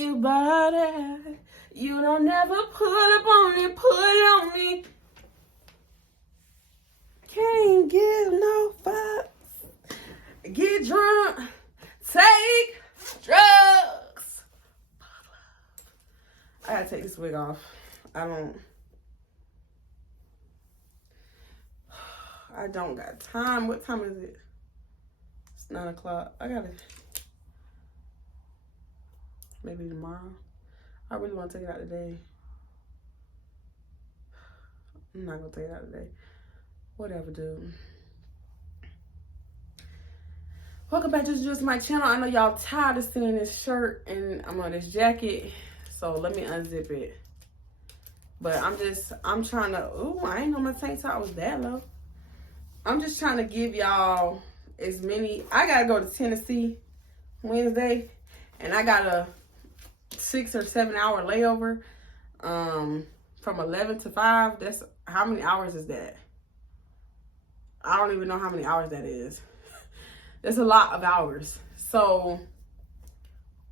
your body. You don't never put up on me, put on me. Can't give no fucks. Get drunk, take drugs. I gotta take this wig off. I don't got time. What time is it? It's 9 o'clock. I gotta, maybe tomorrow. I really want to take it out today. I'm not gonna take it out today. Whatever, dude. Welcome back to just my channel. I know y'all tired of seeing this shirt and I'm on this jacket. So let me unzip it. But I'm trying to, ooh, I ain't know my tank top was that low. I'm just trying to give y'all as many, I gotta go to Tennessee Wednesday and I got a 6 or 7 hour layover from 11 to 5. That's, how many hours is that? I don't even know how many hours that is. There's a lot of hours. So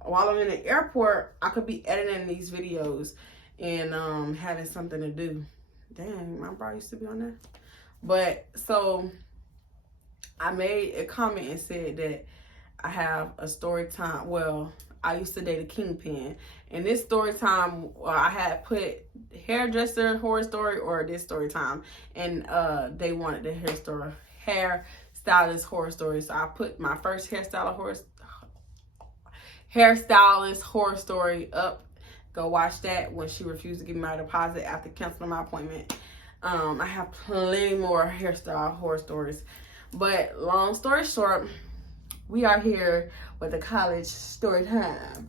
while I'm in the airport, I could be editing these videos and having something to do. Dang, my bro used to be on there. But so I made a comment and said that I have a story time. Well, I used to date a kingpin. And this story time, I had put hairdresser horror story or this story time. And they wanted the hairstylist horror story. So I put my first hairstylist horror story up. Go watch that when she refused to give me my deposit after canceling my appointment. I have plenty more hairstyle horror stories. But long story short, we are here with the college story time.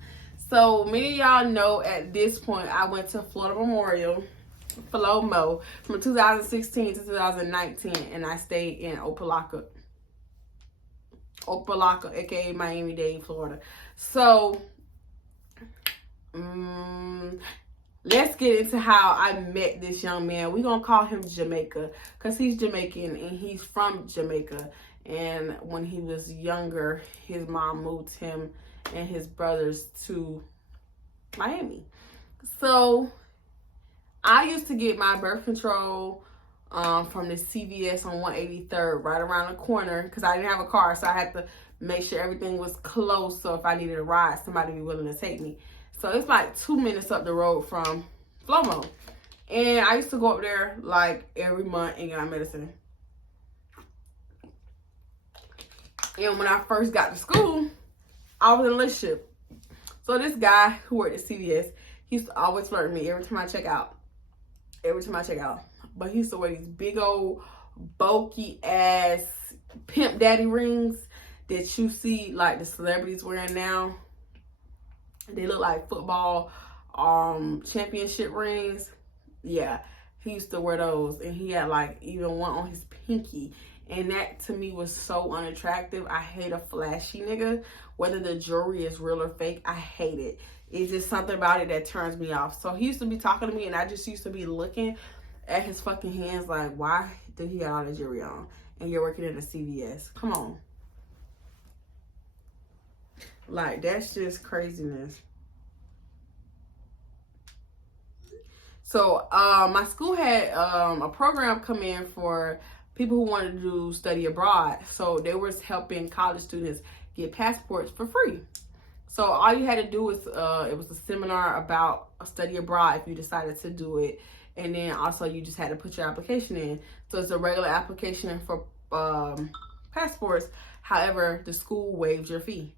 So many of y'all know at this point, I went to Florida Memorial, FLOMO, from 2016 to 2019, and I stayed in Opelika, aka Miami-Dade, Florida. So let's get into how I met this young man. We're gonna call him Jamaica because he's Jamaican and he's from Jamaica. And when he was younger, his mom moved him and his brothers to Miami. So I used to get my birth control from the CVS on 183rd, right around the corner, because I didn't have a car, so I had to make sure everything was close. So if I needed a ride, somebody be willing to take me. So it's like 2 minutes up the road from FLOMO. And I used to go up there like every month and get my medicine. And when I first got to school, I was in a relationship. So this guy who worked at CVS, he used to always flirt with me every time I check out. But he used to wear these big old bulky ass pimp daddy rings that you see like the celebrities wearing now. They look like football championship rings. Yeah, he used to wear those, and he had like even one on his pinky. And that to me was so unattractive. I hate a flashy nigga. Whether the jewelry is real or fake, I hate it. It's just something about it that turns me off. So he used to be talking to me and I just used to be looking at his fucking hands like, why did he have all the jewelry on? And you're working at a CVS. Come on. Like, that's just craziness. So my school had a program come in for people who wanted to study abroad. So they was helping college students get passports for free. So all you had to do was, it was a seminar about a study abroad if you decided to do it. And then also you just had to put your application in. So it's a regular application for passports. However, the school waived your fee.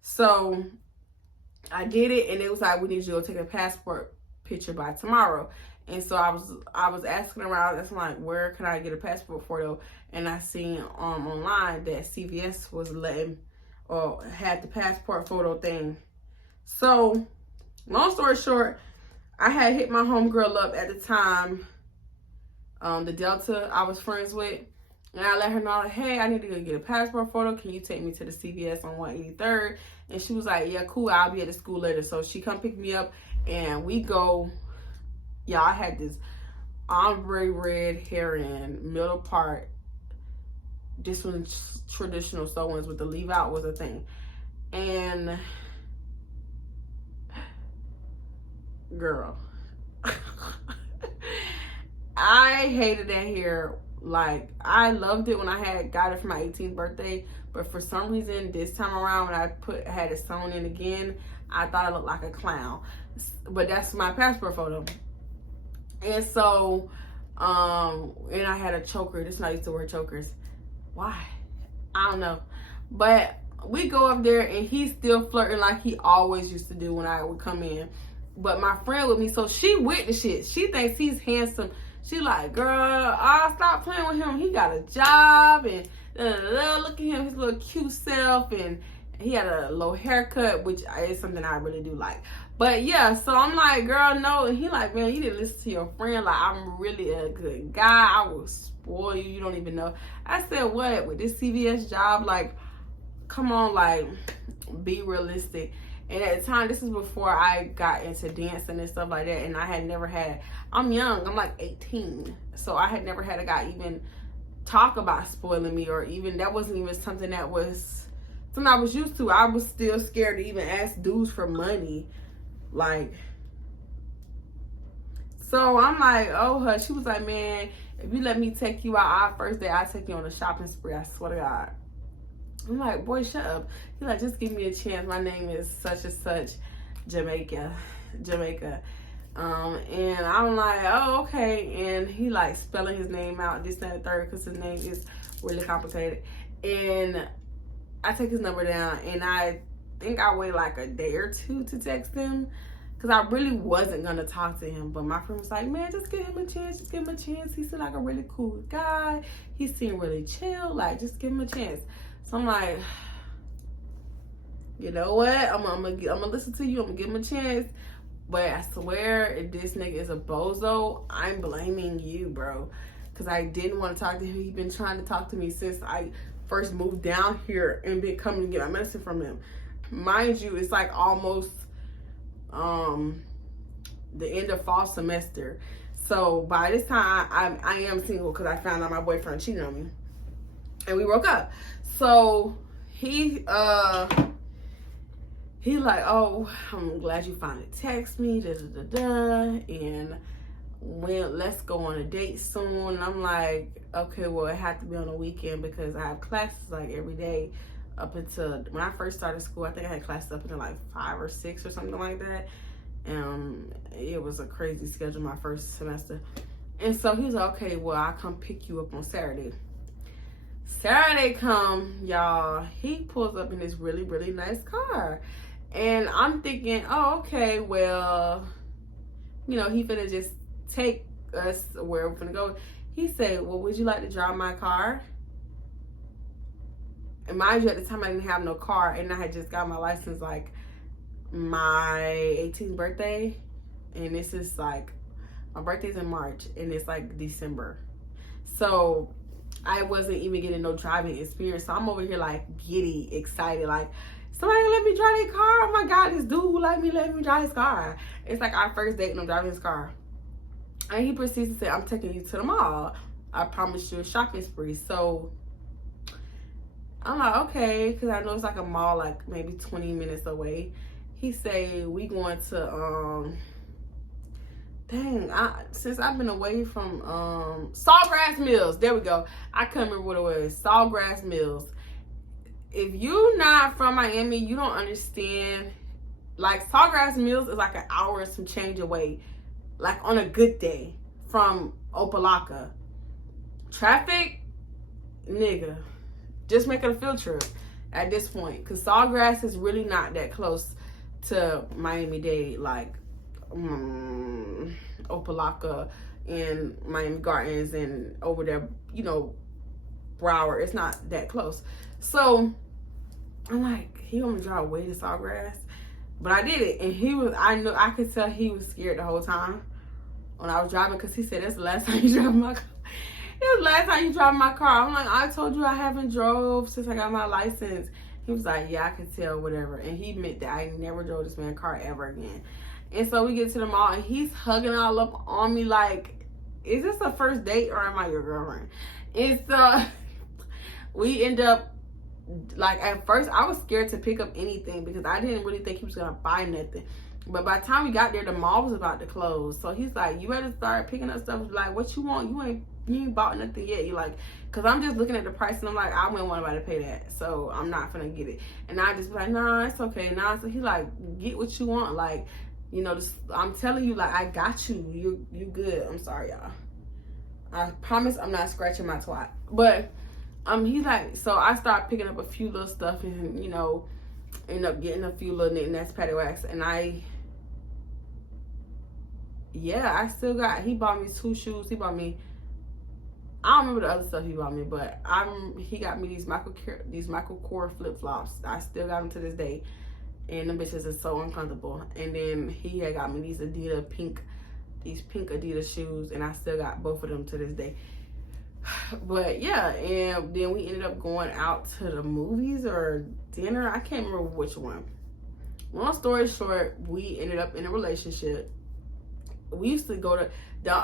So I did it, and it was like, we need you to go take a passport picture by tomorrow. And so I was asking around, that's like, where can I get a passport photo? And I seen online that CVS was letting, or had the passport photo thing. So long story short, I had hit my homegirl up at the time, the Delta I was friends with. And I let her know, like, hey, I need to go get a passport photo. Can you take me to the CVS on 183rd? And she was like, yeah, cool. I'll be at the school later. So she come pick me up and we go. Y'all, I had this ombre red hair in middle part. This one's traditional sewings with the leave out was a thing. And girl, I hated that hair. Like, I loved it when I got it for my 18th birthday, but for some reason this time around when I had it sewn in again, I thought I looked like a clown. But that's my passport photo. And so and I had a choker. This is when I used to wear chokers. Why? I don't know. But we go up there and he's still flirting like he always used to do when I would come in. But my friend with me, so she with the shit. She thinks he's handsome. She like, girl, I'll stop playing with him. He got a job and look at him, his little cute self, and he had a low haircut, which is something I really do like. But yeah, so I'm like, girl, no. And he like, man, you didn't listen to your friend. Like, I'm really a good guy. I will spoil you. You don't even know. I said, what? With this CVS job? Like, come on, like, be realistic. And at the time, this is before I got into dancing and stuff like that. And I had never had, I'm young. I'm like 18. So I had never had a guy even talk about spoiling me, or even, that wasn't even something that was something I was used to. I was still scared to even ask dudes for money. Like, so I'm like, oh, hush. She was like, man, if you let me take you out our first day, I'll take you on a shopping spree. I swear to God. I'm like, boy, shut up. He's like, just give me a chance. My name is such and such, Jamaica. And I'm like, oh, okay. And he like spelling his name out, this, that, and third, because his name is really complicated. And I take his number down, and I think I wait like a day or two to text him, because I really wasn't going to talk to him. But my friend was like, man, just give him a chance. Just give him a chance. He seemed like a really cool guy. He seemed really chill. Like, just give him a chance. So I'm like, you know what? I'm gonna listen to you. I'm gonna give him a chance. But I swear, if this nigga is a bozo, I'm blaming you, bro. Because I didn't want to talk to him. He's been trying to talk to me since I first moved down here and been coming to get my medicine from him. Mind you, it's like almost the end of fall semester. So by this time, I am single, because I found out my boyfriend cheated on me. And we broke up. So he like, oh, I'm glad you finally text me, and let's go on a date soon. And I'm like, okay, well, it had to be on a weekend, because I have classes like every day up until when I first started school. I think I had classes up until like 5 or 6 or something like that. It was a crazy schedule my first semester. And so he was like, okay, well, I'll come pick you up on Saturday. Saturday come, y'all, he pulls up in this really, really nice car. And I'm thinking, oh, okay, well, you know, he finna just take us where we're finna go. He said, well, would you like to drive my car? And mind you, at the time, I didn't have no car, and I had just got my license, like, my 18th birthday. And this is, like, my birthday's in March, and it's, like, December. So I wasn't even getting no driving experience. So I'm over here like giddy, excited, like, somebody let me drive their car. Oh my God, this dude who let me drive his car. It's like our first date and I'm driving his car. And he proceeds to say, I'm taking you to the mall. I promised you a shopping spree. So I'm like, okay, because I know it's like a mall like maybe 20 minutes away. He say, we going to since I've been away from Sawgrass Mills. There we go. I couldn't remember what it was. Sawgrass Mills. If you're not from Miami, you don't understand. Like, Sawgrass Mills is like an hour and some change away, like on a good day, from Opelika. Traffic, nigga, just make it a field trip at this point, because Sawgrass is really not that close to Miami-Dade, like Opelika and Miami Gardens and over there, you know, Broward. It's not that close. So I'm like, he gonna drive way to Sawgrass? But I did it, and I could tell he was scared the whole time when I was driving, because he said, that's the last time you drive my car. It was the last time you drive my car. I'm like, I told you I haven't drove since I got my license. He was like, yeah, I could tell, whatever. And he meant that I never drove this man's car ever again. And so we get to the mall, and he's hugging all up on me like, is this a first date or am I your girlfriend? And so we end up like at first I was scared to pick up anything because I didn't really think he was gonna buy nothing. But by the time we got there, the mall was about to close. So he's like, you better start picking up stuff. Like, what you want? You ain't bought nothing yet. You like, cause I'm just looking at the price and I'm like, I wouldn't want anybody to pay that, so I'm not gonna get it. And I just be like, nah, it's okay. Nah, so he's like, get what you want. Like, you know, just, I'm telling you, like, I got you. You good. I'm sorry, y'all. I promise I'm not scratching my twat. But he's like, so I started picking up a few little stuff and, you know, end up getting a few little knickknacks, patty wax, and I still got, he bought me 2 shoes. He bought me, I don't remember the other stuff he bought me, but he got me these Michael Kors flip-flops. I still got them to this day, and them bitches are so uncomfortable. And then he had got me these pink Adidas shoes, and I still got both of them to this day. But yeah, and then we ended up going out to the movies or dinner. I can't remember which one. Long story short, we ended up in a relationship. We used to go to,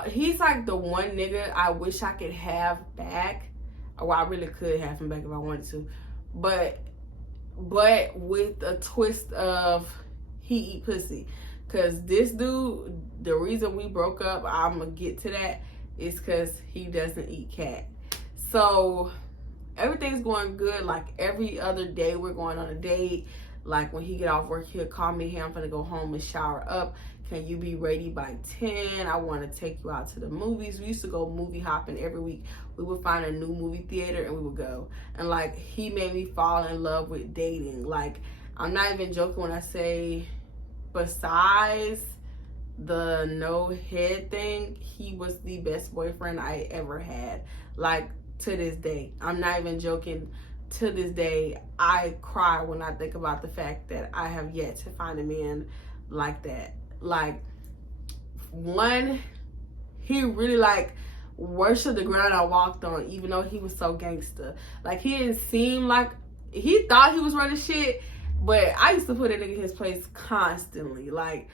he's like the one nigga I wish I could have back. Or I really could have him back if I wanted to. But with a twist of he eat pussy. Cause this dude, the reason we broke up, I'm gonna get to that, is cause he doesn't eat cat. So everything's going good. Like every other day we're going on a date. Like when he get off work, he'll call me, hey, I'm gonna go home and shower up. Can you be ready by 10? I want to take you out to the movies. We used to go movie hopping every week. We would find a new movie theater and we would go. And like, he made me fall in love with dating. Like, I'm not even joking when I say, besides the no head thing, he was the best boyfriend I ever had. Like, to this day. I'm not even joking. To this day, I cry when I think about the fact that I have yet to find a man like that. Like, one, he really like worshiped the ground I walked on, even though he was so gangster. Like, he didn't seem like, he thought he was running shit, but I used to put a nigga in his place constantly. Like,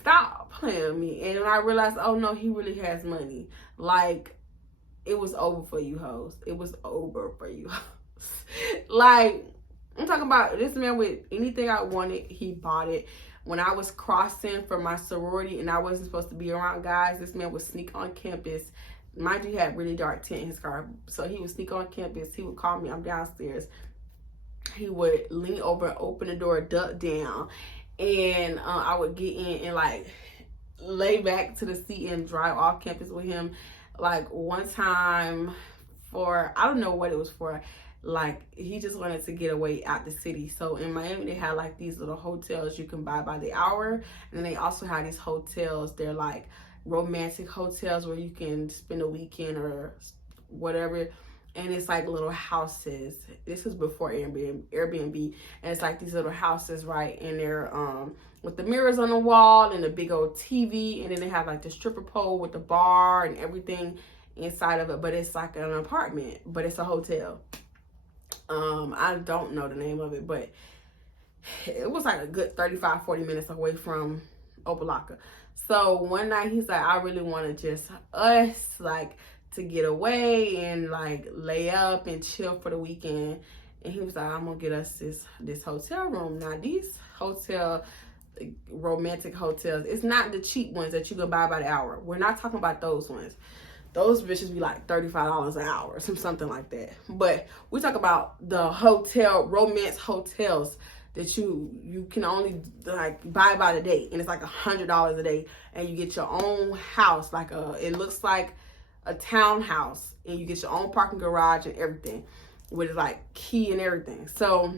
stop playing with me. And when I realized, oh no, he really has money. Like, it was over for you hoes. It was over for you hoes. Like, I'm talking about this man with anything I wanted, he bought it. When I was crossing for my sorority and I wasn't supposed to be around guys, this man would sneak on campus. Mind you, he had really dark tint in his car. So he would sneak on campus. He would call me. I'm downstairs. He would lean over and open the door, duck down. And I would get in and like lay back to the seat and drive off campus with him. Like one time for, I don't know what it was for. Like, he just wanted to get away out the city. So in Miami, they had like these little hotels you can buy by the hour. And then they also had these hotels. They're like romantic hotels where you can spend a weekend or whatever. And it's like little houses. This was before Airbnb. And it's like these little houses, right? And they're with the mirrors on the wall and a big old TV. And then they have like the stripper pole with the bar and everything inside of it. But it's like an apartment, but it's a hotel. I don't know the name of it, but it was like a good 35-40 minutes away from Opalaka. So one night he's like, I really want to just us like to get away and like lay up and chill for the weekend. And he was like, I'm gonna get us this hotel room. Now these romantic hotels, it's not the cheap ones that you can buy by the hour. We're not talking about those ones. Those bitches be like $35 an hour or something like that. But we talk about the romance hotels that you can only like buy by the day. And it's like $100 a day. And you get your own house. Like it looks like a townhouse. And you get your own parking garage and everything. With like key and everything. So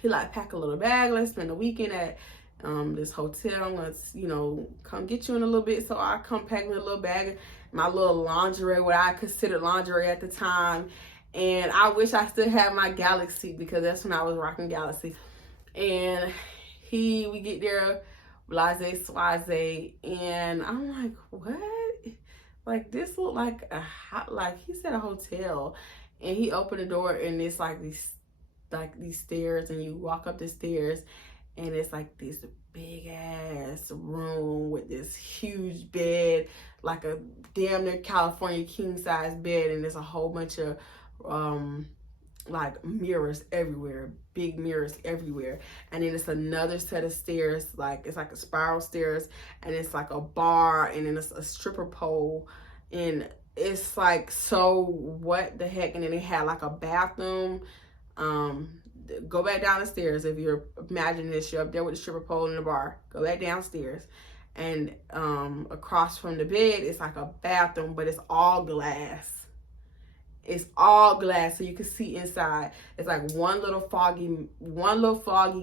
he like, pack a little bag. Let's spend the weekend at this hotel. Let's, you know, come get you in a little bit. So I come pack me a little bag. My little lingerie, what I considered lingerie at the time. And I wish I still had my Galaxy because that's when I was rocking Galaxy. And we get there, blase, swaze, and I'm like, what? Like, this looked like he said a hotel. And he opened the door and it's like these stairs, and you walk up the stairs and it's like this big ass room with this huge bed, like a damn near California king size bed, and there's a whole bunch of like mirrors everywhere, big mirrors everywhere. And then it's another set of stairs, like it's like a spiral stairs, and it's like a bar, and then it's a stripper pole, and it's like, so what the heck. And then they had like a bathroom. Go back down the stairs. If you're imagining this, you're up there with the stripper pole and the bar. Go back downstairs, and across from the bed it's like a bathroom, but it's all glass. It's all glass, so you can see inside. It's like one little foggy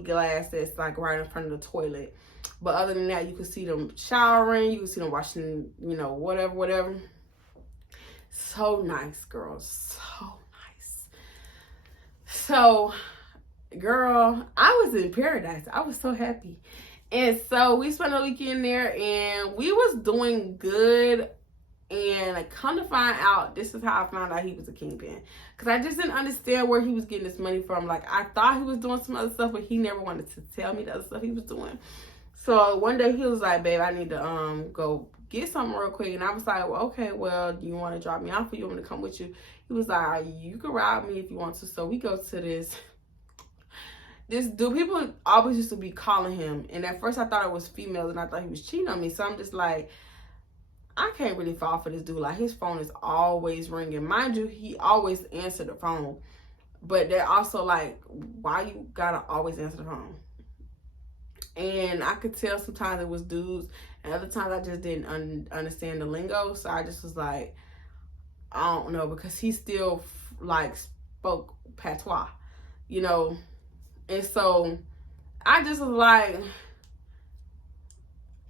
glass that's like right in front of the toilet. But other than that, you can see them showering, you can see them washing, you know, whatever. So nice, girls. So nice. So, girl, I was in paradise. I was so happy. And so we spent a weekend there, and we was doing good. And like, come to find out, this is how I found out he was a kingpin. Because I just didn't understand where he was getting this money from. Like, I thought he was doing some other stuff, but he never wanted to tell me the other stuff he was doing. So one day he was like, babe, I need to go get something real quick. And I was like, well, okay, well, do you want to drop me off, or you want me to come with you? He was like, you can ride me if you want to. So we go to this dude. People always used to be calling him. And at first I thought it was females, and I thought he was cheating on me. So I'm just like, I can't really fall for this dude. Like, his phone is always ringing. Mind you, he always answered the phone. But they're also like, why you gotta always answer the phone? And I could tell sometimes it was dudes, and other times I just didn't understand the lingo. So I just was like, I don't know, because he still like spoke patois, you know. And so I just was like,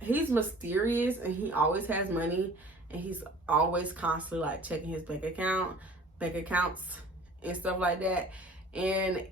he's mysterious, and he always has money, and he's always constantly like checking his bank accounts and stuff like that. And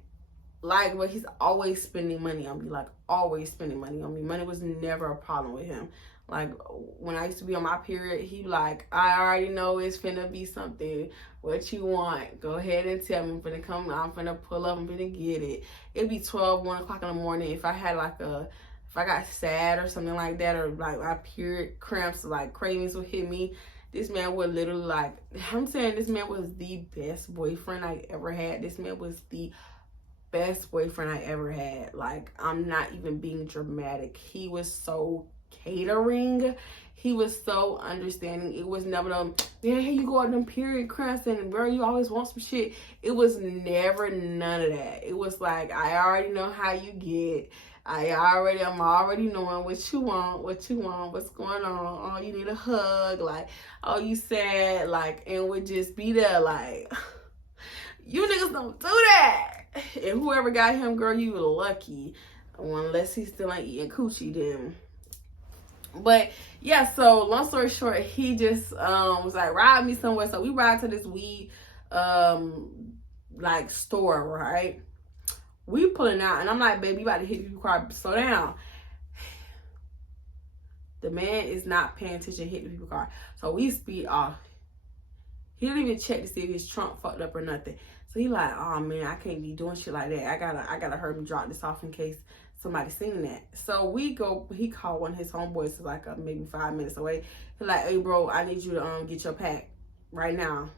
like, but he's always spending money on me, like always spending money on me. Money was never a problem with him. Like, when I used to be on my period, he like, I already know it's finna be something. What you want? Go ahead and tell me. I'm finna come. I'm finna pull up. I'm finna get it. It'd be 12, 1 o'clock in the morning. If I had like if I got sad or something like that, or like my period cramps, like cravings would hit me, this man would literally, like, I'm saying, this man was the best boyfriend I ever had. This man was the best boyfriend I ever had. Like, I'm not even being dramatic. He was so catering. He was so understanding. It was never them, yeah, here you go on them period cramps, and girl, you always want some shit. It was never none of that. It was like, I already know how you get. I'm already knowing what you want, what's going on. Oh, you need a hug, like, oh, you sad, like, and would just be there, like, you niggas don't do that. And whoever got him, girl, you were lucky. Unless he's still ain't eating coochie, then. But yeah, so long story short, he just was like, ride me somewhere. So we ride to this weed like store, right? We pulling out, and I'm like, baby, you about to hit your car, slow down. The man is not paying attention, hit the car. So we speed off. He didn't even check to see if his trunk fucked up or nothing. So he like, oh man, I can't be doing shit like that. I gotta hurry and drop this off in case somebody seen that. So we go, he called one of his homeboys, like maybe 5 minutes away. He's like, hey bro, I need you to get your pack right now.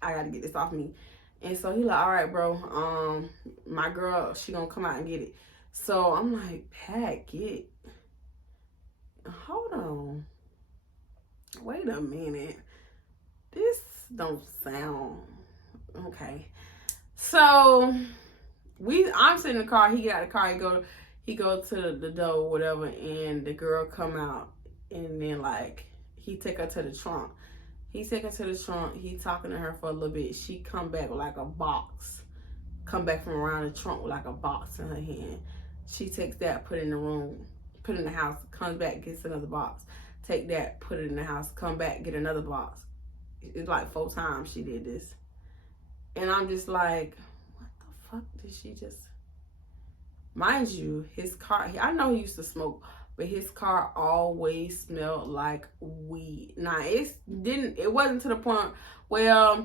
I gotta get this off me. And so he like, all right, bro, my girl, she gonna come out and get it. So I'm like, pack it. Hold on. Wait a minute. This don't sound okay. So I'm sitting in the car, he get out of the car, he go to the door, whatever, and the girl come out, and then like he take her to the trunk. He take her to the trunk. He talking to her for a little bit. She come back with like a box. Come back from around the trunk with like a box in her hand. She takes that, put it in the room, put it in the house, comes back, gets another box. Take that, put it in the house, come back, get another box. It's like 4 times she did this. And I'm just like, what the fuck did she just... Mind you, his car, I know he used to smoke, but his car always smelled like weed. Now, it wasn't to the point where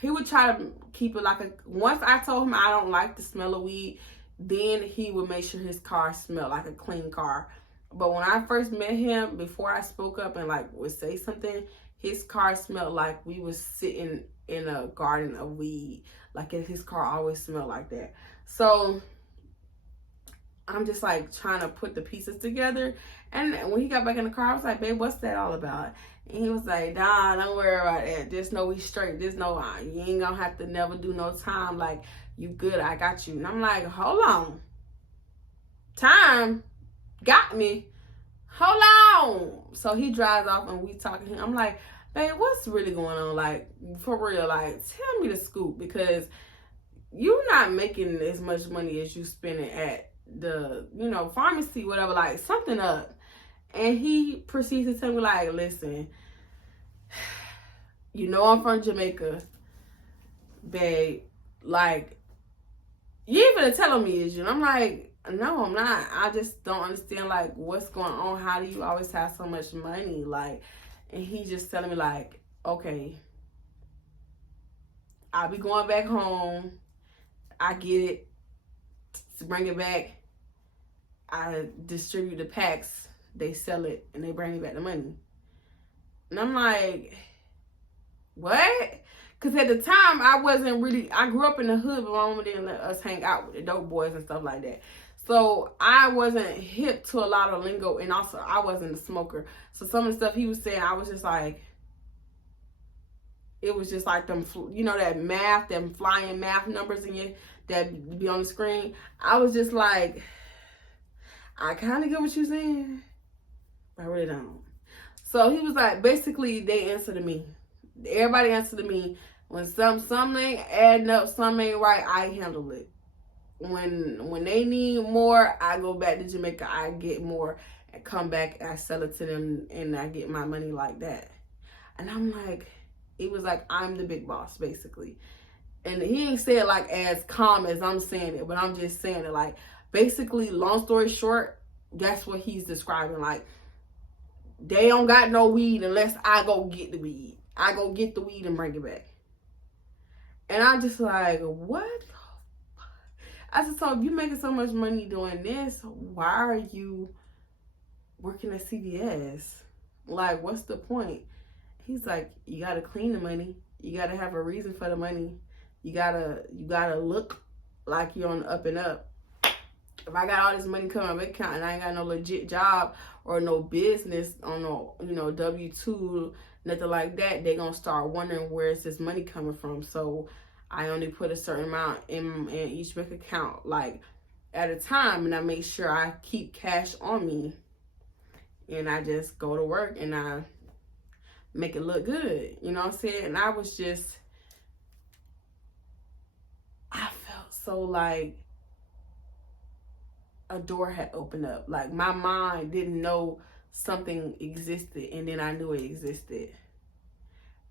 he would try to keep it like once I told him I don't like the smell of weed, then he would make sure his car smelled like a clean car. But when I first met him, before I spoke up and like would say something, his car smelled like we was sitting in a garden of weed. Like his car always smelled like that. So I'm just like trying to put the pieces together. And when he got back in the car, I was like, babe, what's that all about? And he was like, nah, don't worry about that. Just know we straight. Just know you ain't gonna have to never do no time. Like, you good, I got you. And I'm like, hold on. Time got me. Hold on. So he drives off and we talking. I'm like, babe, what's really going on? Like, for real, like, tell me the scoop, because you're not making as much money as you spending at the, you know, pharmacy, whatever, like something up. And he proceeds to tell me, like, listen, you know I'm from Jamaica, babe, like, you even telling me is you. And I'm like, no, I'm not. I just don't understand, like, what's going on. How do you always have so much money? Like, and he just telling me, like, okay, I'll be going back home. I get it. To bring it back, I distribute the packs. They sell it and they bring me back the money. And I'm like, what? Because at the time, I wasn't really, I grew up in the hood, but my mama didn't let us hang out with the dope boys and stuff like that. So I wasn't hip to a lot of lingo, and also I wasn't a smoker. So some of the stuff he was saying, I was just like, it was just like them, you know, that math, them flying math numbers in your, that be on the screen. I was just like, I kind of get what you're saying, but I really don't. So he was like, basically, they answer to me. Everybody answer to me. When some ain't adding up, some ain't right, I handle it. When they need more, I go back to Jamaica, I get more, and come back, I sell it to them, and I get my money like that. And I'm like, it was like, I'm the big boss, basically. And he ain't say it like as calm as I'm saying it, but I'm just saying it like, basically, long story short, that's what he's describing. Like, they don't got no weed unless I go get the weed. I go get the weed and bring it back. And I'm just like, what? I said, so if you're making so much money doing this, why are you working at CVS? Like, what's the point? He's like, you got to clean the money. You got to have a reason for the money. You gotta look like you're on the up and up. If I got all this money coming out of my account and I ain't got no legit job or no business on no, you know, W-2, nothing like that, they gonna start wondering where's this money coming from. So I only put a certain amount in each bank account, like, at a time, and I make sure I keep cash on me. And I just go to work and I make it look good. You know what I'm saying? And I was just, I felt so like a door had opened up. Like, my mind didn't know something existed, and then I knew it existed.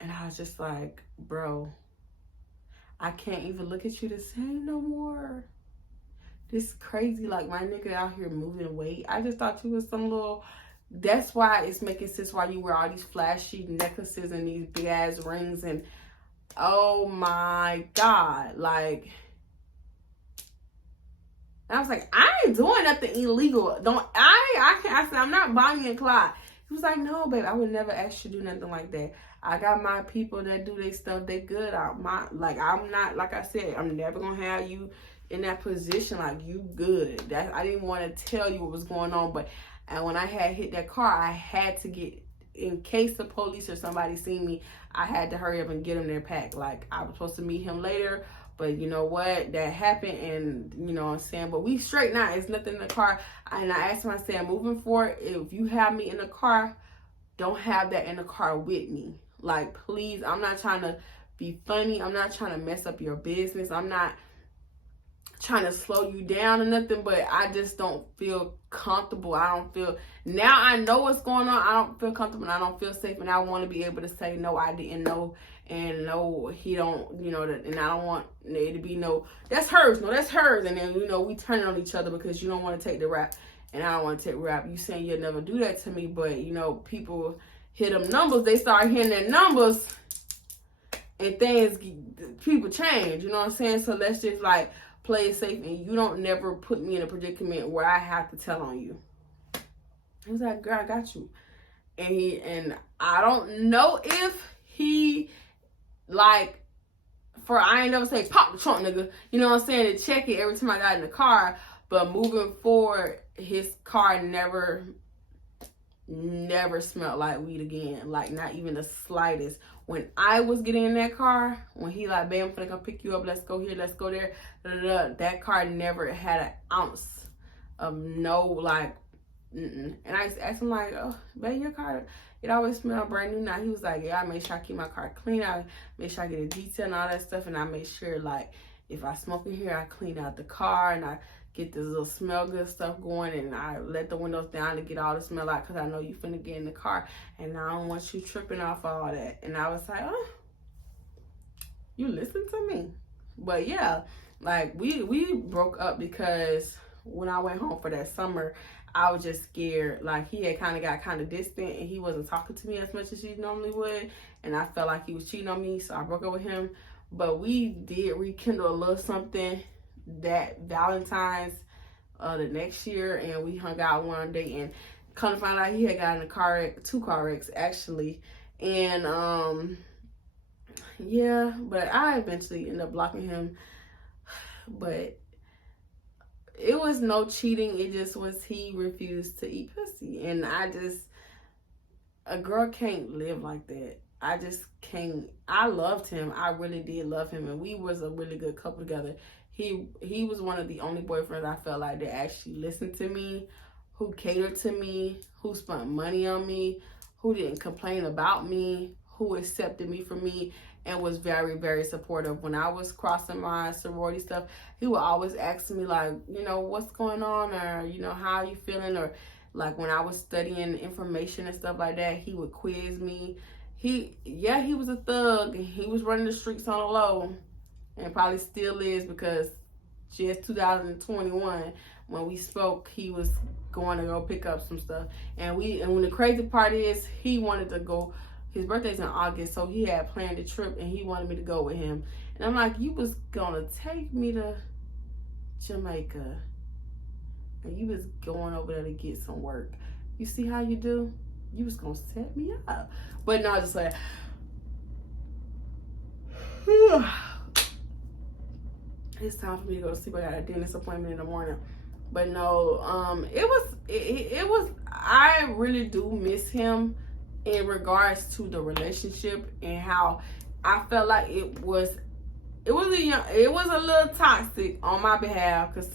And I was just like, bro, I can't even look at you the same no more. This is crazy. Like, my nigga out here moving weight. I just thought you was some little, that's why it's making sense why you wear all these flashy necklaces and these big ass rings, and oh my God, like, I was like, I ain't doing nothing illegal. I said, I'm not Bonnie and Clyde. He was like, no, babe, I would never ask you to do nothing like that. I got my people that do their stuff. They good. I'm not, like I said, I'm never going to have you in that position. Like, you good. I didn't want to tell you what was going on, but when I had hit that car, I had to get, in case the police or somebody seen me, I had to hurry up and get them their pack. Like, I was supposed to meet him later, but you know what? That happened, and you know what I'm saying? But we straight now. It's nothing in the car. And I asked him, I said, moving forward, if you have me in the car, don't have that in the car with me. Like, please, I'm not trying to be funny. I'm not trying to mess up your business. I'm not trying to slow you down or nothing, but I just don't feel comfortable. I don't feel, now I know what's going on. I don't feel comfortable and I don't feel safe, and I want to be able to say, no, I didn't know, and no, he don't, you know, and I don't want there to be no, that's hers, no, that's hers, and then, you know, we turn on each other because you don't want to take the rap, and I don't want to take rap. You saying you'll never do that to me, but, you know, people hit them numbers, they start hitting their numbers, and things, people change, you know what I'm saying? So let's just, like, play it safe, and you don't never put me in a predicament where I have to tell on you. He was like, girl, I got you. and I don't know if he like, for I ain't never say pop the trunk, nigga. You know what I'm saying? To check it every time I got in the car. But moving forward, his car never smelled like weed again. Like, not even the slightest. When I was getting in that car, when he like, babe, I'm finna come pick you up, let's go here, let's go there, that car never had an ounce of no, like, and I used to ask him, like, oh, babe, your car, it always smelled brand new now. He was like, yeah, I make sure I keep my car clean. I make sure I get a detail and all that stuff. And I make sure, like, if I smoke in here, I clean out the car and I get this little smell good stuff going, and I let the windows down to get all the smell out, because I know you finna get in the car and I don't want you tripping off all that. And I was like, oh, you listen to me. But yeah, like, we broke up because when I went home for that summer, I was just scared. Like, he had got kind of distant and he wasn't talking to me as much as he normally would, and I felt like he was cheating on me, so I broke up with him. But we did rekindle a little something that Valentine's the next year, and we hung out one day, and come to find out he had got in a car wreck, 2 car wrecks actually. And yeah, but I eventually ended up blocking him. But it was no cheating, it just was he refused to eat pussy. And a girl can't live like that. I just can't. I loved him. I really did love him, and we was a really good couple together. He was one of the only boyfriends I felt like that actually listened to me, who catered to me, who spent money on me, who didn't complain about me, who accepted me for me, and was very, very supportive. When I was crossing my sorority stuff, he would always ask me, like, you know, what's going on, or, you know, how are you feeling, or like when I was studying information and stuff like that, he would quiz me. He was a thug. He was running the streets on the low, and probably still is, because just 2021, when we spoke, he was going to go pick up some stuff. And when the crazy part is, he wanted to go, his birthday's in August, so he had planned a trip and he wanted me to go with him. And I'm like, you was gonna take me to Jamaica and you was going over there to get some work. You see how you do? You was gonna set me up. But no, just like, it's time for me to go to sleep. I got a dentist appointment in the morning. But no, it was, I really do miss him in regards to the relationship, and how I felt like it was a little toxic on my behalf, because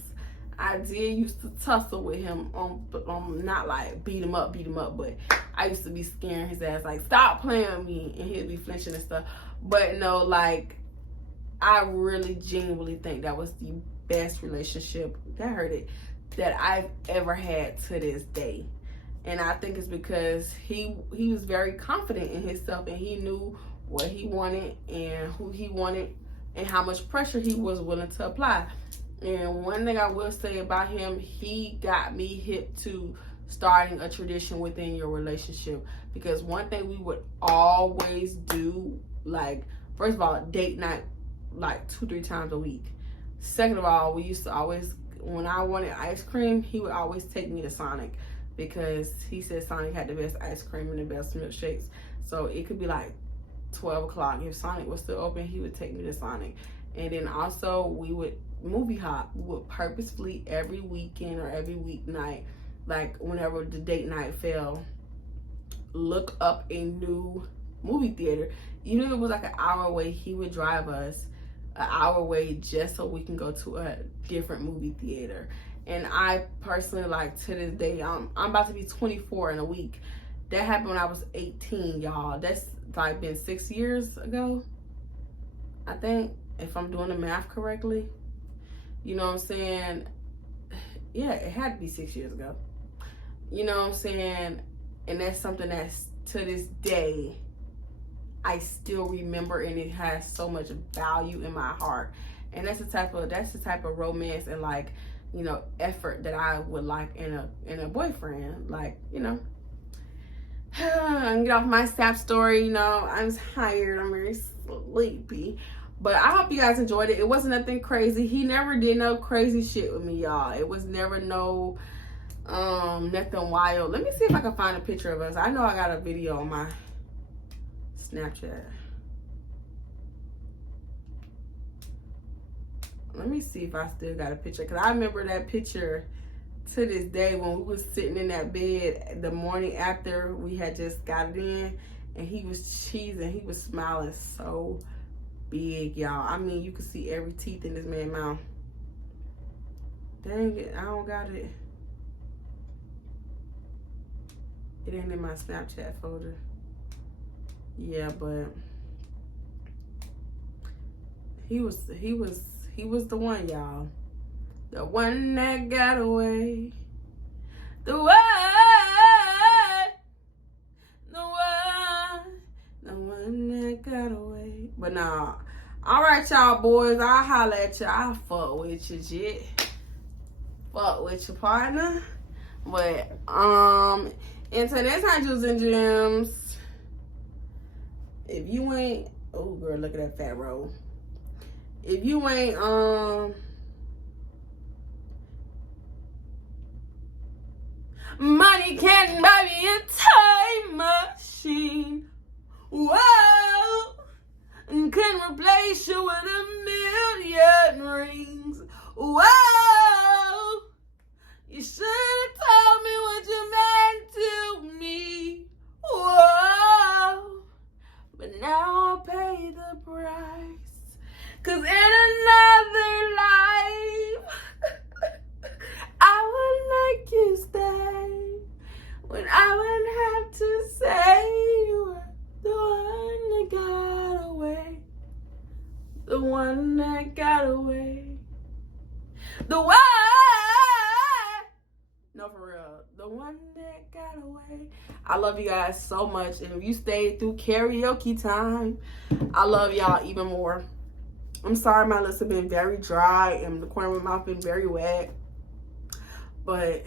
I did used to tussle with him on not like beat him up, but I used to be scaring his ass, like, stop playing with me, and he'd be flinching and stuff. But no, like, I really genuinely think that was the best relationship, that hurt it, that I've ever had to this day. And I think it's because he was very confident in himself, and he knew what he wanted and who he wanted and how much pressure he was willing to apply. And one thing I will say about him, he got me hip to starting a tradition within your relationship. Because one thing we would always do, like, first of all, date night like 2-3 times a week. Second of all, we used to always, when I wanted ice cream, he would always take me to Sonic, because he said Sonic had the best ice cream and the best milkshakes. So it could be like 12 o'clock. If Sonic was still open, he would take me to Sonic. And then also we would movie hop. We would purposefully every weekend or every weeknight, like whenever the date night fell, look up a new movie theater. Even if it was like an hour away, he would drive us an hour away just so we can go to a different movie theater. And I personally, like, to this day, I'm about to be 24 in a week. That happened when I was 18, y'all. That's like been 6 years ago, I think, if I'm doing the math correctly. You know what I'm saying? Yeah, it had to be 6 years ago. You know what I'm saying? And that's something that's, to this day, I still remember, and it has so much value in my heart. And that's the type of romance and, like, you know, effort that I would like in a boyfriend. Like, you know, I'm get off my sap story. You know, I'm tired, I'm very sleepy, but I hope you guys enjoyed it. It wasn't nothing crazy. He never did no crazy shit with me, y'all. It was never no Nothing wild. Let me see if I can find a picture of us. I know I got a video on my Snapchat. Let me see if I still got a picture, because I remember that picture to this day when we was sitting in that bed the morning after we had just got it in, and he was cheesing. He was smiling so big, y'all. I mean, you could see every teeth in this man's mouth. Dang it, I don't got it. It ain't in my Snapchat folder. Yeah, but he was the one, y'all. The one that got away. The one that got away. But nah. Alright, y'all boys. I'll holler at you. I'll fuck with you, jit. Fuck with your partner. But until next time, Jules and Gems. If you ain't, oh girl, look at that fat roll. If you ain't money can't buy me a time machine. Whoa, and can replace you with a million rings. Whoa, you should have told me what you meant to me. Whoa, but now I'll pay the price. 'Cause in another life, I would make you stay. When I wouldn't have to say you were the one that got away. The one that got away. The one. No, for real. The one that got away. I love you guys so much. And if you stayed through karaoke time, I love y'all even more. I'm sorry my lips have been very dry and the corner of my mouth been very wet. But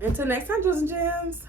until next time, Jules and Gems.